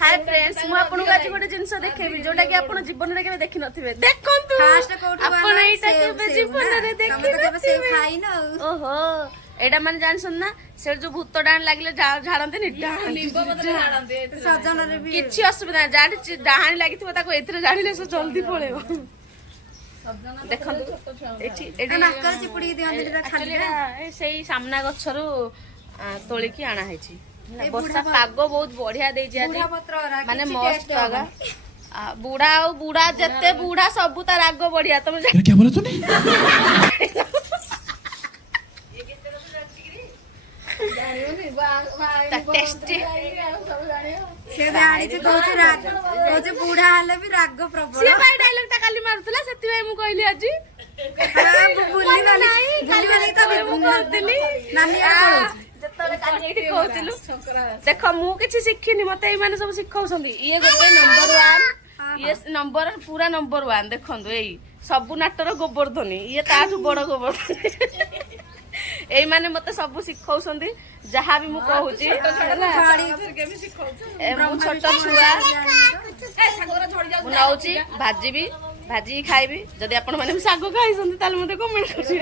hi friends मु आपन को आज गोटे जिंस देखेबी जोटा कि आपन जीवन रे केबे देखि नथिबे देखंतु फास्ट कोठु आपन एटा केबे जीवन रे देखि नथिबे खाई न ओहो एटा माने जान सुन ना से जो भूत डाण लागले झाड़ंते नि निंबो बदले झाड़ंते सजन रे भी किछि असुविधा जाडी डाहाणी लागिथिबो ताको एथिरे जाणिले से जल्दी पळेबो देखंतु एठी एटा नाकर चिपुडी दिहंती रे खाली सेही सामना गछरु तोली की आना हैछि वर्षा पाग बहुत बढ़िया दे माने मस्त पागा बुढ़ा और बुढ़ा जत्ते बुढ़ा सब तार आग बढ़िया तुम क्या बोला तूने टेस्टी से गाड़ी से कहू राग कहू बुढ़ा हले भी राग प्रबल से भाई डायलॉग ता काली मारुतला सेति भाई मु कहली आज बुली वाली तो मु कहतली नानी आ देख मु किछि शिखिनी मते ए माने सब शिखौसंदी ये गोटे नंबर 1 ये नंबर पूरा नंबर 1 देखंदु एई सब नाटर गोवर्धनी ये ताठु बड़ गोवर्धनी एई माने मते सब शिखौसंदी जहा भी मु कहूची मु छोट छुआ नौची भाजी खाइबी जदि आपण माने सागो खाइसंदी ताले मते कमेंट करछि